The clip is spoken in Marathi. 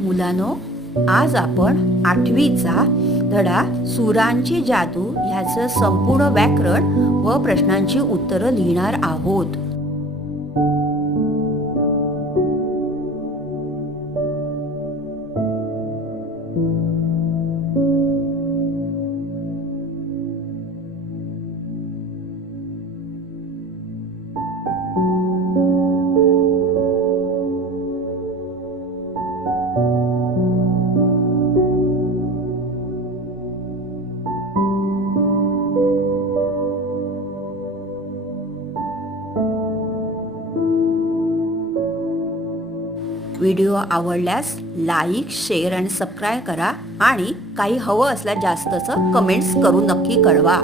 मुलांनो, आज आपण 8वीचा धडा सुरांची जादू ह्याचं संपूर्ण व्याकरण व प्रश्नांची उत्तरं लिहिणार आहोत. व्हिडिओ आवडल्यास लाईक, शेअर आणि सबस्क्राईब करा आणि काही हवं असल्यास जास्तचं कमेंट्स करून नक्की कळवा.